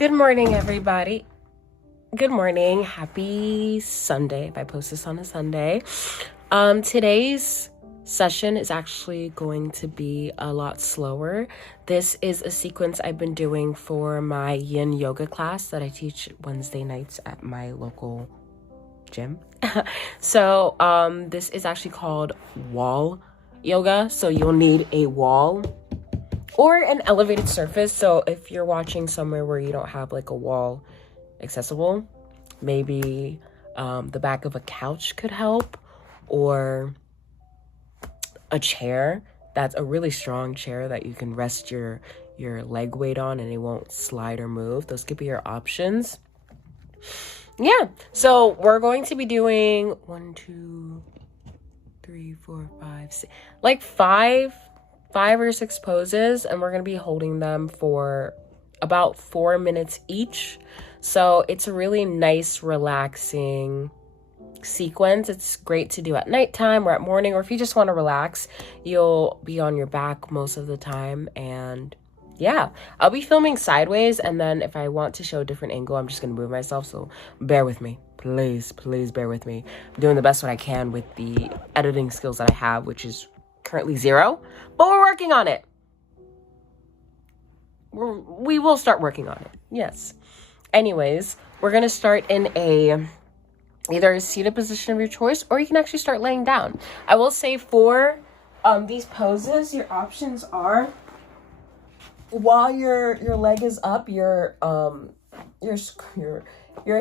Good morning, everybody. Good morning. Happy Sunday, if I post this on a Sunday. Today's session is actually going to be a lot slower. This is a sequence I've been doing for my Yin Yoga class that I teach Wednesday nights at my local gym. So this is actually called wall yoga. So you'll need a wall or an elevated surface. So if you're watching somewhere where you don't have like a wall accessible, maybe the back of a couch could help, or a chair that's a really strong chair that you can rest your leg weight on and it won't slide or move. Those could be your options. Yeah, so we're going to be doing 1, 2, 3, 4, 5, 6, like five or six poses, and we're going to be holding them for about 4 minutes each. So it's a really nice, relaxing sequence. It's great to do at nighttime or at morning, or if you just want to relax. You'll be on your back most of the time, and yeah, I'll be filming sideways, and then if I want to show a different angle, I'm just going to move myself, so bear with me. Please bear with me. I'm doing the best what I can with the editing skills that I have, which is currently 0, but we're working on it. We will start working on it, yes. Anyways, we're going to start in either a seated position of your choice, or you can actually start laying down. I will say for these poses, your options are, while your leg is up, your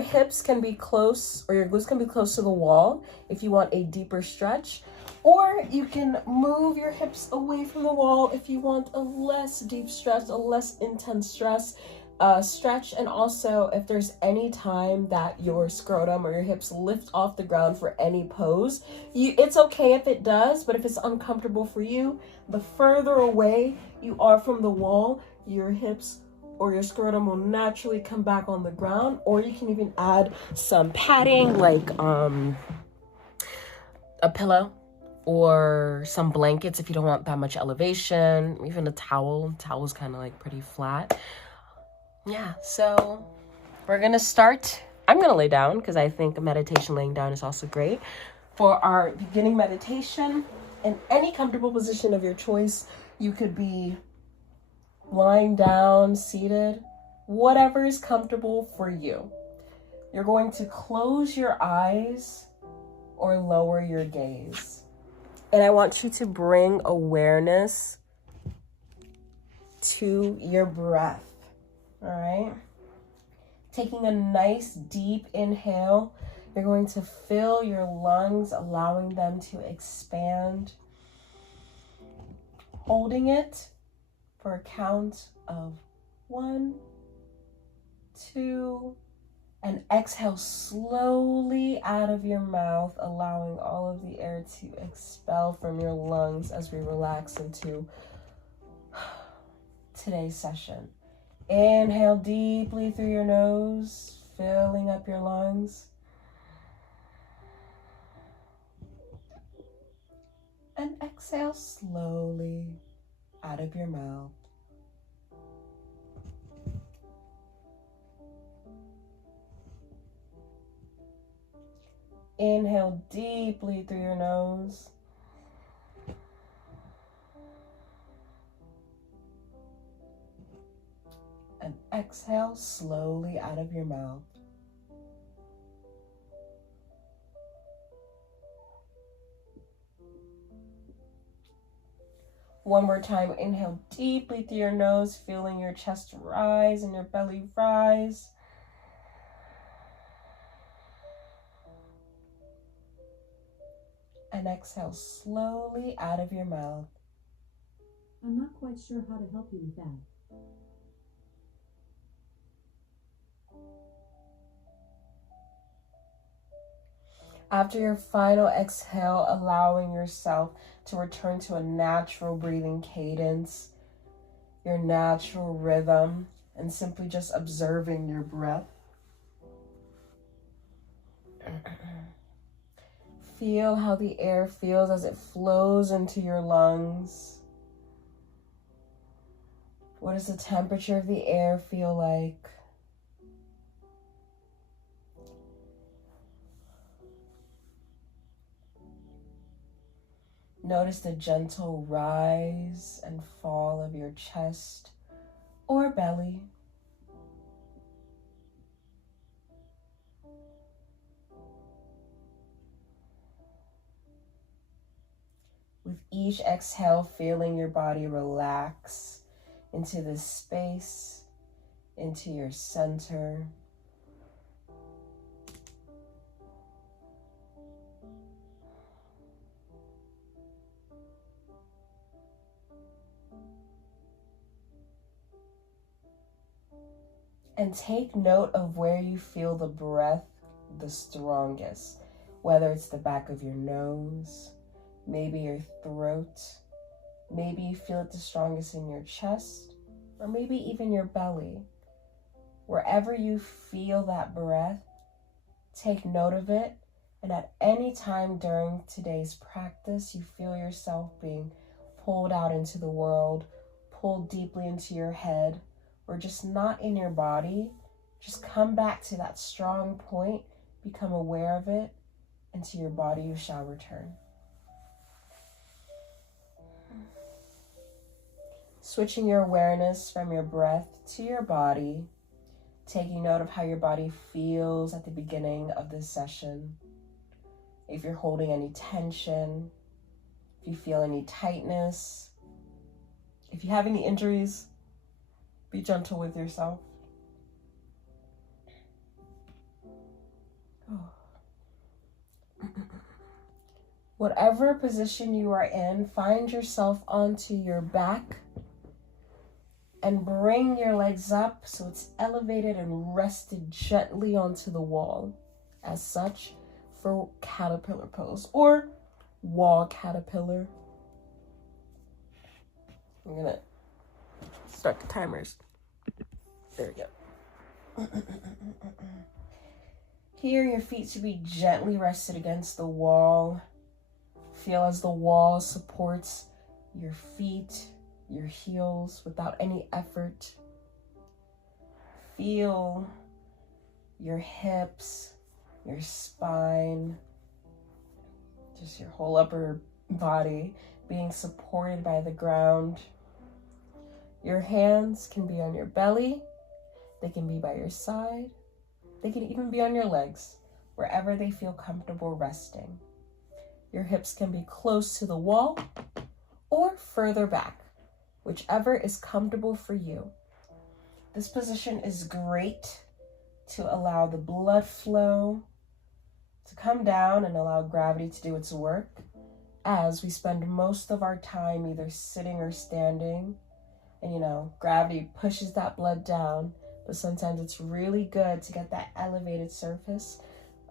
hips can be close, or your glutes can be close to the wall if you want a deeper stretch, or you can move your hips away from the wall if you want a less deep stretch, a less intense stretch. And also, if there's any time that your scrotum or your hips lift off the ground for any pose, it's okay if it does, but if it's uncomfortable for you, the further away you are from the wall, your hips or your scrotum will naturally come back on the ground. Or you can even add some padding, like a pillow or some blankets if you don't want that much elevation, even a towel. Towel's kind of like pretty flat. Yeah, so we're gonna start. I'm gonna lay down because I think meditation laying down is also great. For our beginning meditation, in any comfortable position of your choice, you could be lying down, seated, whatever is comfortable for you. You're going to close your eyes or lower your gaze. And I want you to bring awareness to your breath. All right, taking a nice deep inhale, you're going to fill your lungs, allowing them to expand, holding it for a count of 1, 2, and exhale slowly out of your mouth, allowing all of the air to expel from your lungs as we relax into today's session. Inhale deeply through your nose, filling up your lungs. And exhale slowly out of your mouth. Inhale deeply through your nose. And exhale slowly out of your mouth. One more time, inhale deeply through your nose, feeling your chest rise and your belly rise. And exhale slowly out of your mouth. I'm not quite sure how to help you with that. After your final exhale, allowing yourself to return to a natural breathing cadence, your natural rhythm, and simply just observing your breath. Feel how the air feels as it flows into your lungs. What does the temperature of the air feel like? Notice the gentle rise and fall of your chest or belly. With each exhale, feeling your body relax into this space, into your center. And take note of where you feel the breath the strongest, whether it's the back of your nose, maybe your throat, maybe you feel it the strongest in your chest, or maybe even your belly. Wherever you feel that breath, take note of it, and at any time during today's practice, you feel yourself being pulled out into the world, pulled deeply into your head, or just not in your body, just come back to that strong point, become aware of it, and to your body you shall return. Switching your awareness from your breath to your body, taking note of how your body feels at the beginning of this session. If you're holding any tension, if you feel any tightness, if you have any injuries, be gentle with yourself. Whatever position you are in, find yourself onto your back and bring your legs up so it's elevated and rested gently onto the wall. As such, for caterpillar pose or wall caterpillar. I'm gonna start the timers. There we go. Here, your feet should be gently rested against the wall. Feel as the wall supports your feet, your heels without any effort. Feel your hips, your spine, just your whole upper body being supported by the ground. Your hands can be on your belly, they can be by your side, they can even be on your legs, wherever they feel comfortable resting. Your hips can be close to the wall or further back, whichever is comfortable for you. This position is great to allow the blood flow to come down and allow gravity to do its work, as we spend most of our time either sitting or standing, and gravity pushes that blood down, but sometimes it's really good to get that elevated surface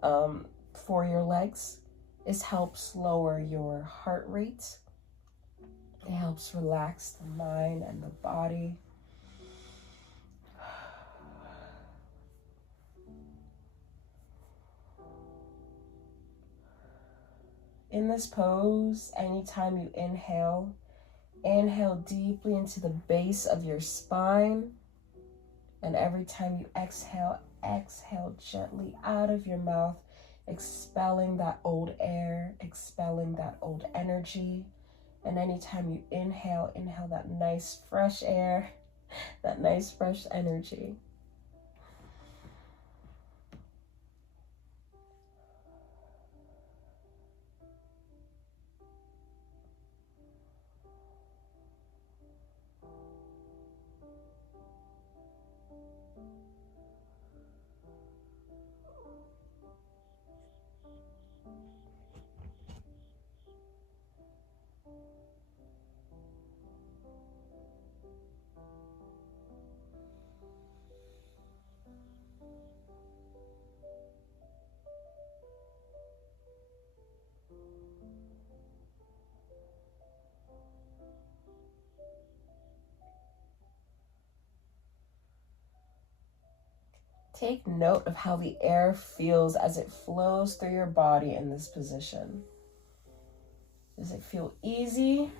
for your legs. This helps lower your heart rate. It helps relax the mind and the body. In this pose, anytime you inhale deeply into the base of your spine. And every time you exhale gently out of your mouth, expelling that old air, expelling that old energy. And anytime you inhale that nice fresh air, that nice fresh energy. Take note of how the air feels as it flows through your body in this position. Does it feel easy?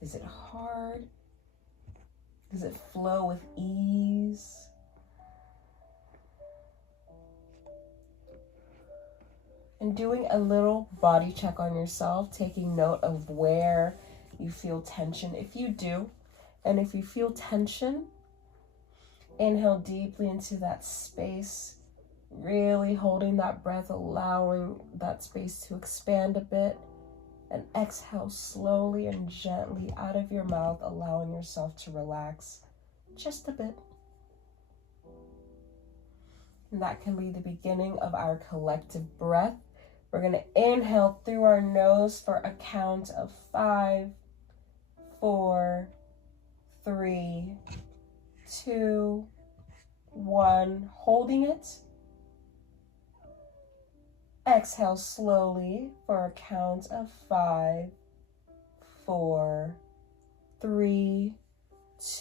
Is it hard? Does it flow with ease? And doing a little body check on yourself, taking note of where you feel tension, if you do. And if you feel tension, inhale deeply into that space, really holding that breath, allowing that space to expand a bit. And exhale slowly and gently out of your mouth, allowing yourself to relax just a bit. And that can be the beginning of our collective breath. We're going to inhale through our nose for a count of 5, 4, 3, 2, 1. Holding it. Exhale slowly for a count of 5, 4, 3,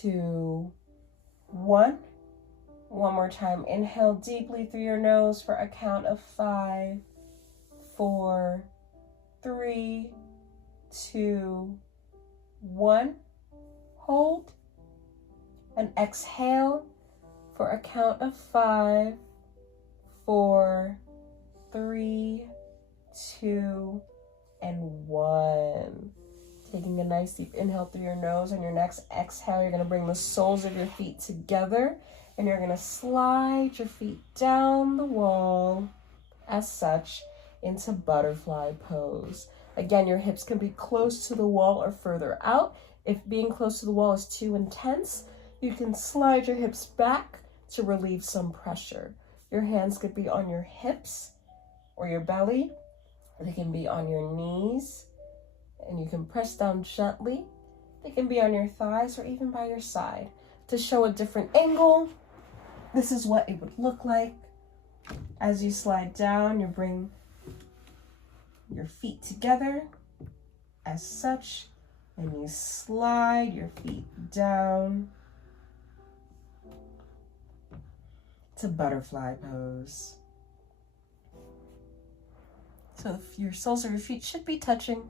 2, 1. One more time. Inhale deeply through your nose for a count of 5, 4, 3, 2, 1. Hold. And exhale for a count of 5, 4, 3, 2, and 1. Taking a nice deep inhale through your nose. On your next exhale, you're going to bring the soles of your feet together and you're going to slide your feet down the wall as such into butterfly pose. Again, your hips can be close to the wall or further out. If being close to the wall is too intense, you can slide your hips back to relieve some pressure. Your hands could be on your hips or your belly. They can be on your knees, and you can press down gently. They can be on your thighs or even by your side. To show a different angle, this is what it would look like. As you slide down, you bring your feet together as such, and you slide your feet down to butterfly pose. So your soles of your feet should be touching.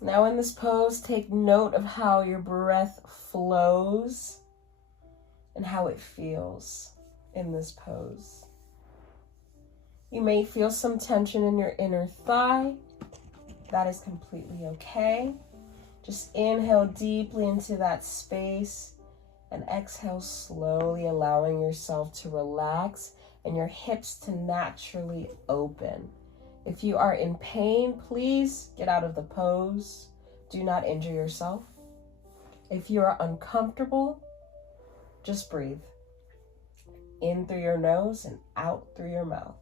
Now in this pose, take note of how your breath flows and how it feels in this pose. You may feel some tension in your inner thigh. That is completely okay. Just inhale deeply into that space and exhale slowly, allowing yourself to relax and your hips to naturally open. If you are in pain, please get out of the pose. Do not injure yourself. If you are uncomfortable, just breathe. In through your nose and out through your mouth.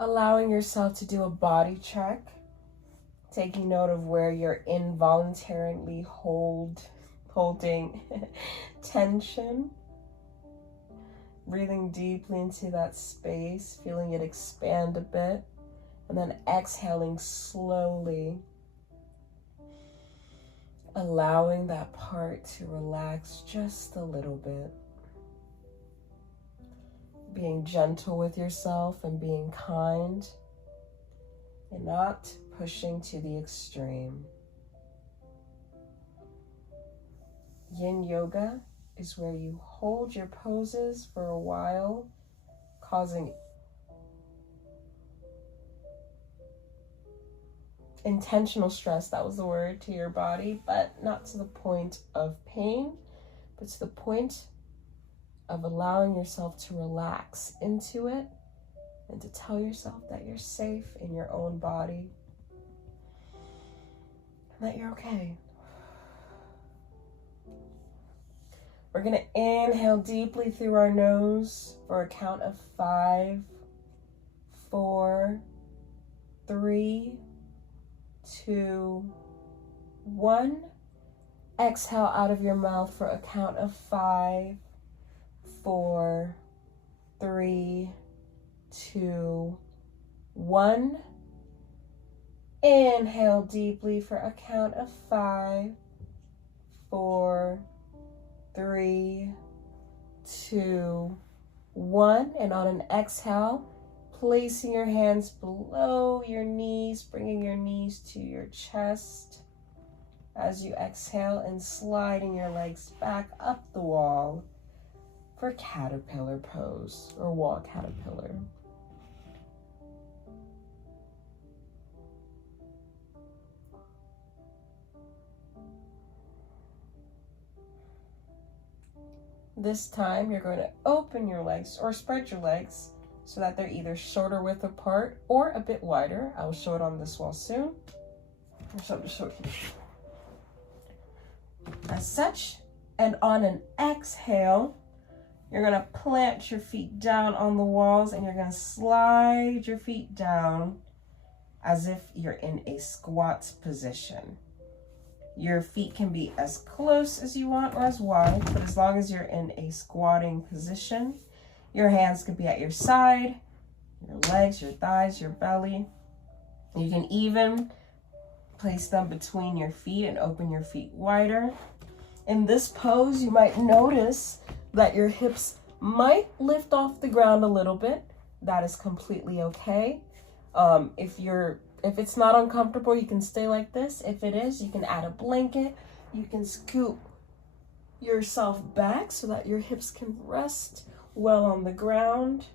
Allowing yourself to do a body check, taking note of where you're involuntarily holding tension. Breathing deeply into that space, feeling it expand a bit, and then exhaling slowly, allowing that part to relax just a little bit. Being gentle with yourself and being kind and not pushing to the extreme. Yin Yoga is where you hold your poses for a while, causing intentional stress, that was the word, to your body, but not to the point of pain, but to the point of allowing yourself to relax into it and to tell yourself that you're safe in your own body and that you're okay. We're going to inhale deeply through our nose for a count of 5, 4, 3, 2, 1. Exhale out of your mouth for a count of 5, 4, 3, 2, 1. Inhale deeply for a count of 5, 4, 3, 2, 1. And on an exhale, placing your hands below your knees, bringing your knees to your chest as you exhale, and sliding your legs back up the wall for caterpillar pose or wall caterpillar. This time you're going to open your legs or spread your legs so that they're either shoulder width apart or a bit wider. I will show it on this wall soon. As such, and on an exhale, you're going to plant your feet down on the walls and you're going to slide your feet down as if you're in a squat position. Your feet can be as close as you want or as wide, but as long as you're in a squatting position, your hands could be at your side, your legs, your thighs, your belly. You can even place them between your feet and open your feet wider. In this pose, you might notice that your hips might lift off the ground a little bit. That is completely okay. If it's not uncomfortable, you can stay like this. If it is, you can add a blanket. You can scoot yourself back so that your hips can rest well on the ground.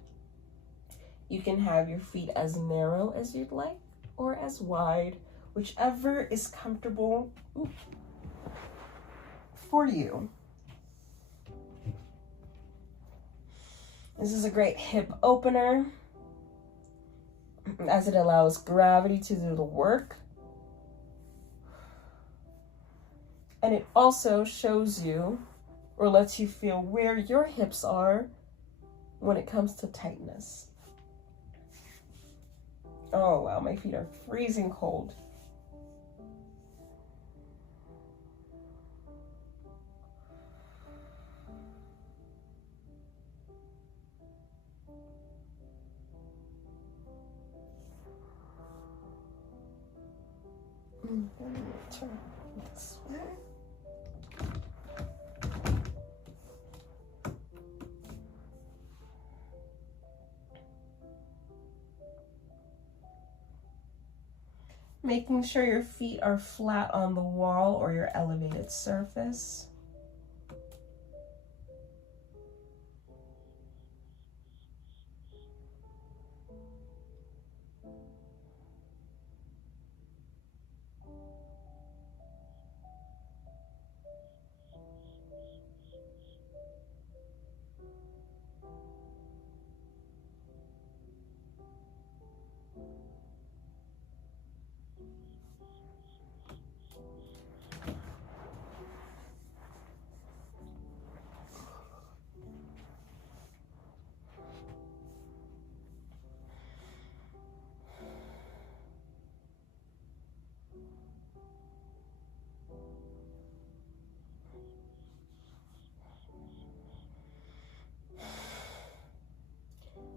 You can have your feet as narrow as you'd like or as wide, whichever is comfortable for you. This is a great hip opener as it allows gravity to do the work. And it also shows you or lets you feel where your hips are when it comes to tightness. Oh wow, my feet are freezing cold. Turn this way. Making sure your feet are flat on the wall or your elevated surface.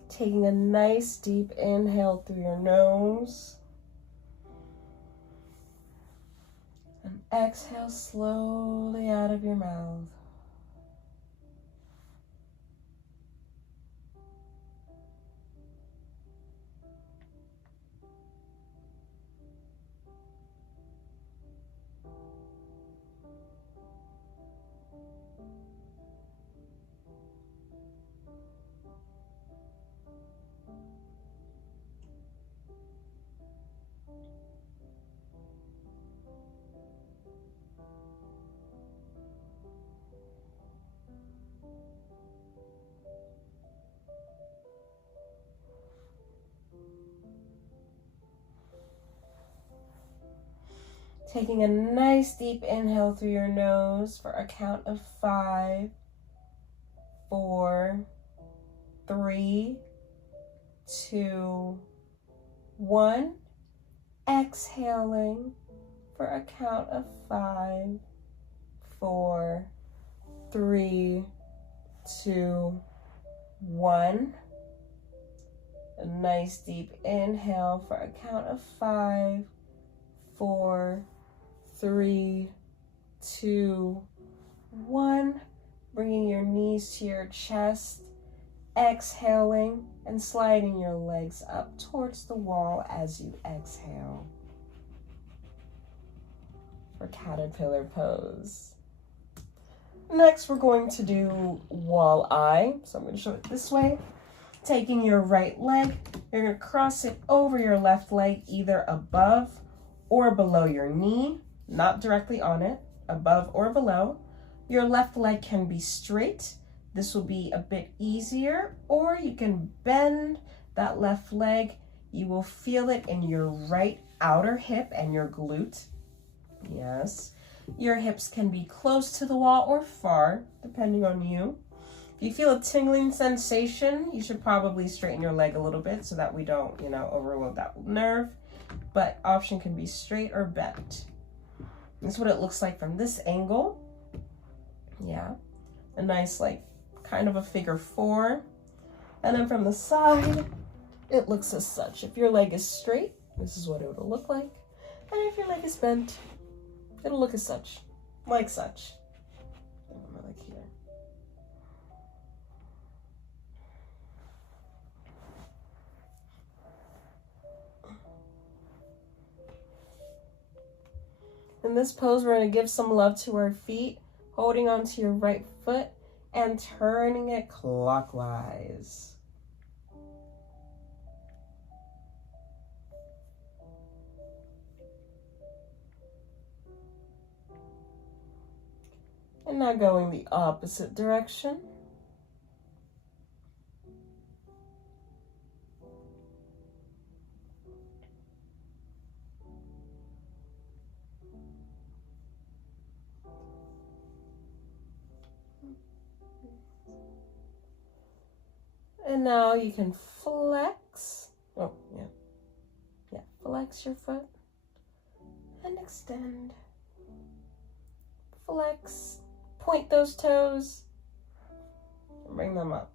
Taking a nice deep inhale through your nose. And exhale slowly out of your mouth. Taking a nice deep inhale through your nose for a count of 5, 4, 3, 2, 1. Exhaling for a count of 5, 4, 3, 2, 1. A nice deep inhale for a count of 5, 4, 3, 2, 1. Bringing your knees to your chest, exhaling and sliding your legs up towards the wall as you exhale for caterpillar pose. Next, we're going to do walleye. So I'm going to show it this way. Taking your right leg, you're going to cross it over your left leg, either above or below your knee, not directly on it, above or below. Your left leg can be straight. This will be a bit easier, or you can bend that left leg. You will feel it in your right outer hip and your glute. Yes. Your hips can be close to the wall or far, depending on you. If you feel a tingling sensation, you should probably straighten your leg a little bit so that we don't, overload that nerve. But option can be straight or bent. This is what it looks like from this angle. Yeah. A nice, kind of a figure 4. And then from the side, it looks as such. If your leg is straight, this is what it will look like. And if your leg is bent, it'll look as such, like such. Like here. In this pose, we're going to give some love to our feet, holding onto your right foot and turning it clockwise. And now going the opposite direction. And now you can flex. Oh, yeah. Yeah, flex your foot and extend. Flex. Point those toes. Bring them up.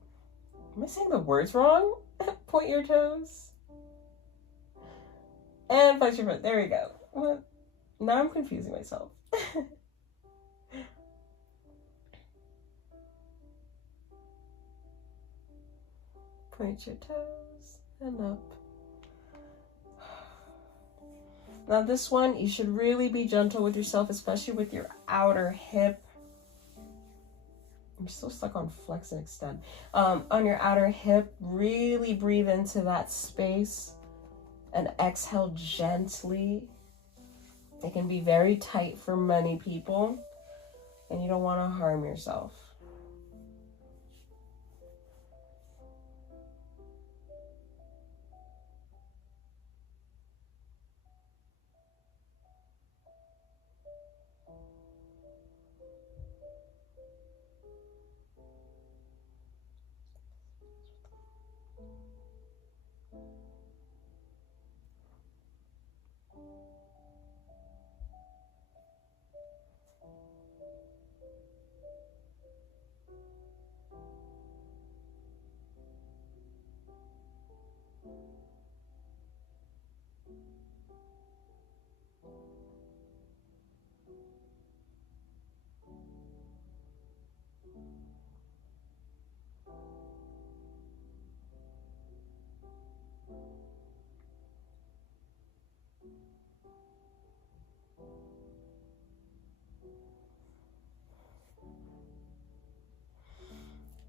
Am I saying the words wrong? Point your toes. And flex your foot. There we go. Well, now I'm confusing myself. Point your toes and up. Now this one, you should really be gentle with yourself, especially with your outer hip. I'm still stuck on flex and extend. On your outer hip, really breathe into that space and exhale gently. It can be very tight for many people, and you don't want to harm yourself.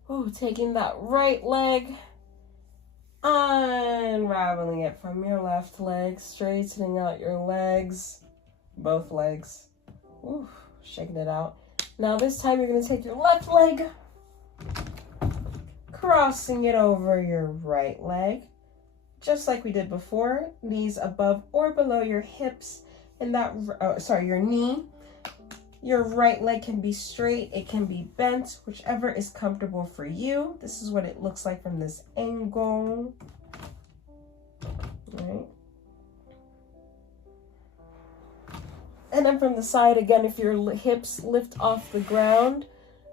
Oh, taking that right leg, unraveling it from your left leg, straightening out your legs, both legs. Ooh, shaking it out. Now this time you're going to take your left leg, crossing it over your right leg, just like we did before, knees above or below your hips, And that, your knee. Your right leg can be straight, it can be bent, whichever is comfortable for you. This is what it looks like from this angle. Right. And then from the side, again, if your hips lift off the ground,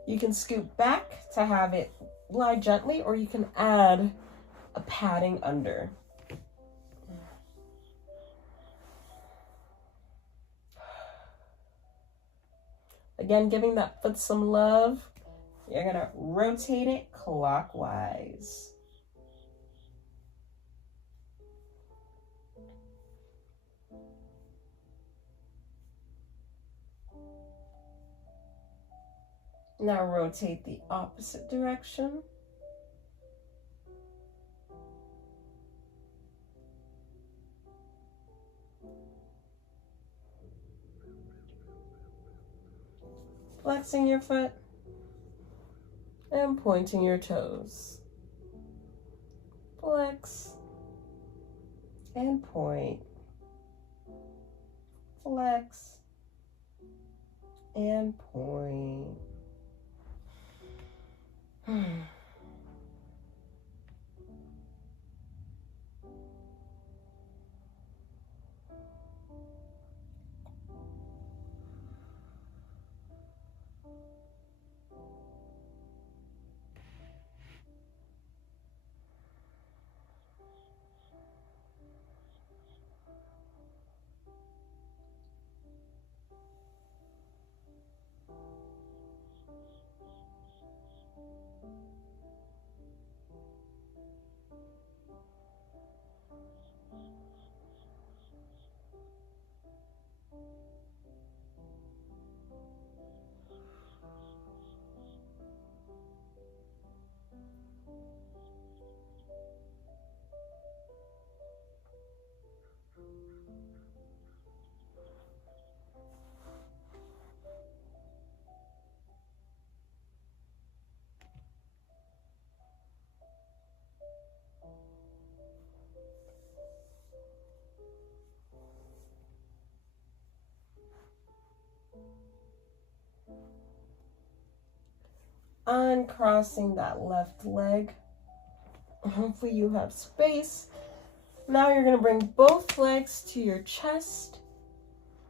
you can scoot back to have it lie gently, or you can add a padding under. Again, giving that foot some love. You're gonna rotate it clockwise. Now rotate the opposite direction. Flexing your foot and pointing your toes. Flex and point. Flex and point. Uncrossing that left leg. Hopefully you have space. Now you're going to bring both legs to your chest.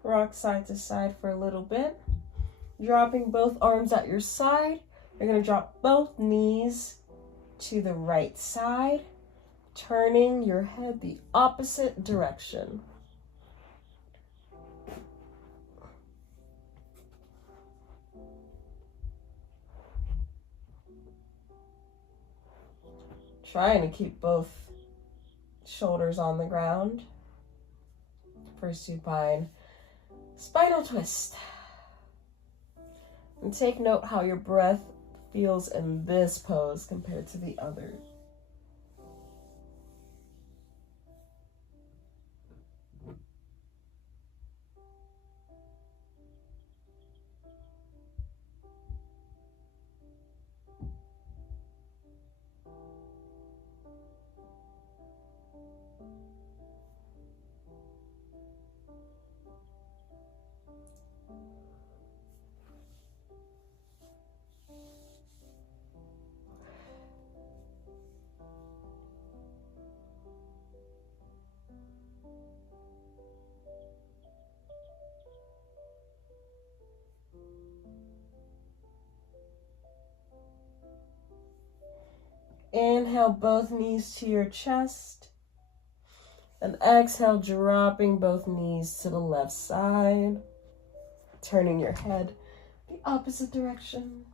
Rock side to side for a little bit. Dropping both arms at your side. You're going to drop both knees to the right side, turning your head the opposite direction. Trying to keep both shoulders on the ground for supine spinal twist. And take note how your breath feels in this pose compared to the other. Inhale both knees to your chest. And exhale, dropping both knees to the left side. Turning your head the opposite direction.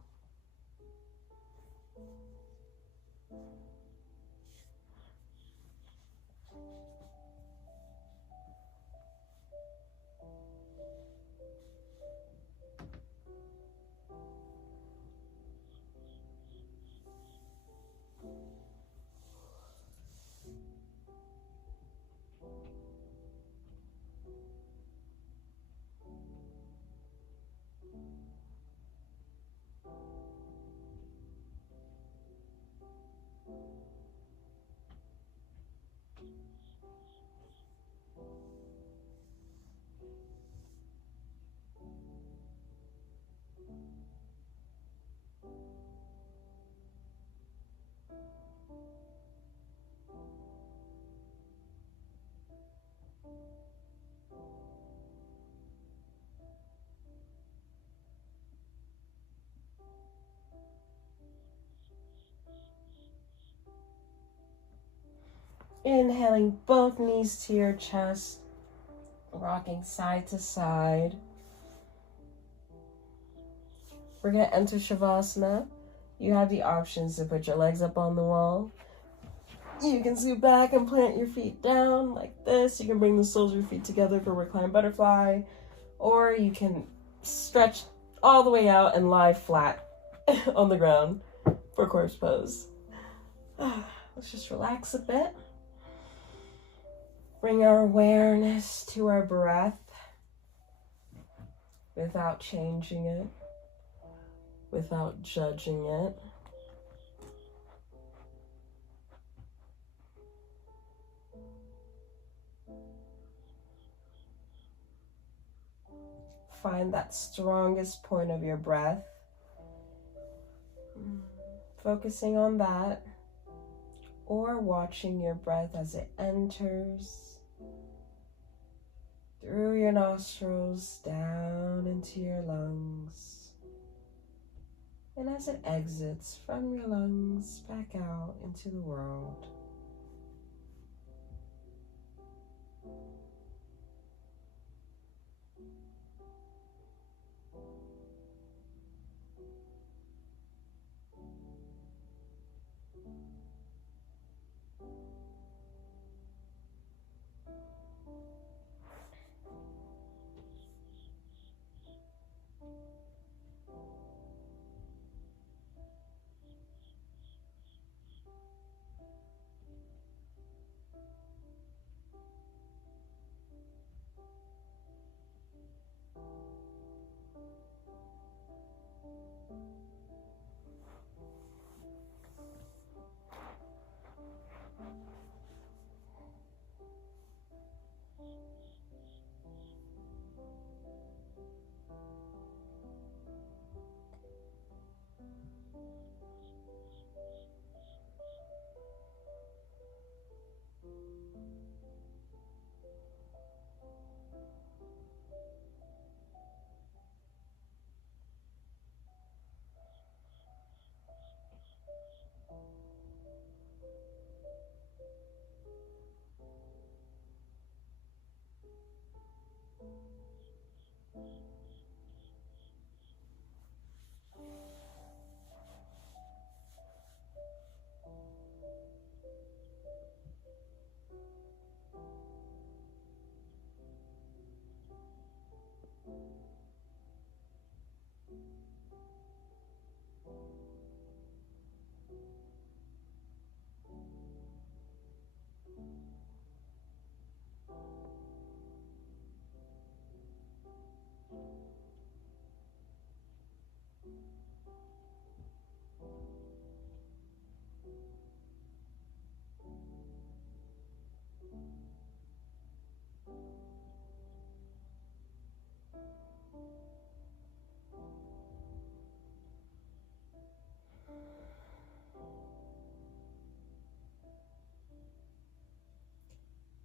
Inhaling both knees to your chest, rocking side to side. We're going to enter Shavasana. You have the options to put your legs up on the wall. You can scoot back and plant your feet down like this. You can bring the soles of your feet together for reclined butterfly. Or you can stretch all the way out and lie flat on the ground for corpse pose. Let's just relax a bit. Bring our awareness to our breath without changing it, without judging it. Find that strongest point of your breath. Focusing on that, or watching your breath as it enters through your nostrils down into your lungs, and as it exits from your lungs back out into the world.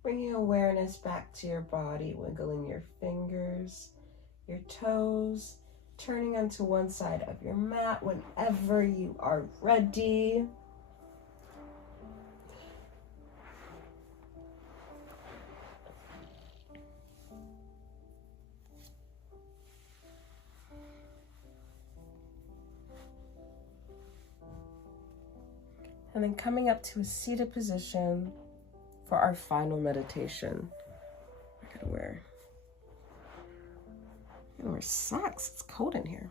Bringing awareness back to your body, wiggling your fingers, your toes, turning onto one side of your mat whenever you are ready. And then coming up to a seated position for our final meditation. I gotta wear socks. It's cold in here.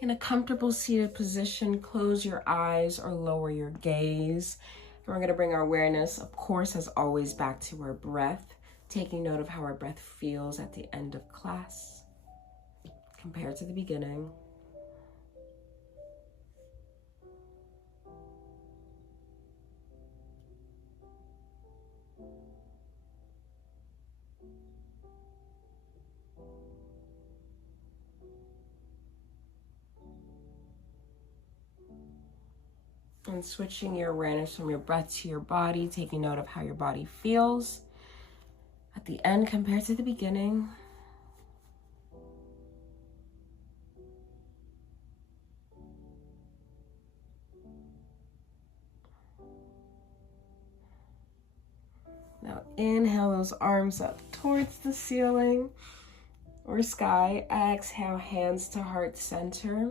In a comfortable seated position, close your eyes or lower your gaze. And we're gonna bring our awareness, of course, as always, back to our breath, taking note of how our breath feels at the end of class compared to the beginning. And switching your awareness from your breath to your body, taking note of how your body feels at the end compared to the beginning. Inhale those arms up towards the ceiling or sky. Exhale, hands to heart center.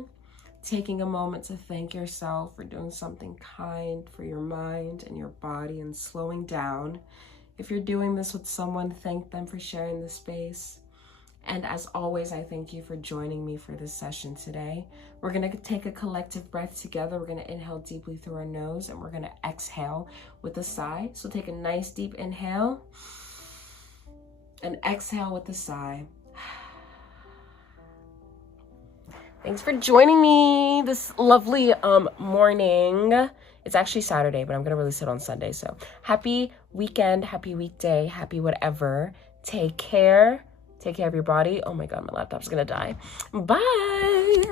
Taking a moment to thank yourself for doing something kind for your mind and your body and slowing down. If you're doing this with someone, thank them for sharing the space. And as always, I thank you for joining me for this session today. We're going to take a collective breath together. We're going to inhale deeply through our nose and we're going to exhale with a sigh. So take a nice deep inhale and exhale with a sigh. Thanks for joining me this lovely morning. It's actually Saturday, but I'm going to release it on Sunday. So happy weekend, happy weekday, happy whatever. Take care. Take care of your body. Oh my God, my laptop's going to die. Bye.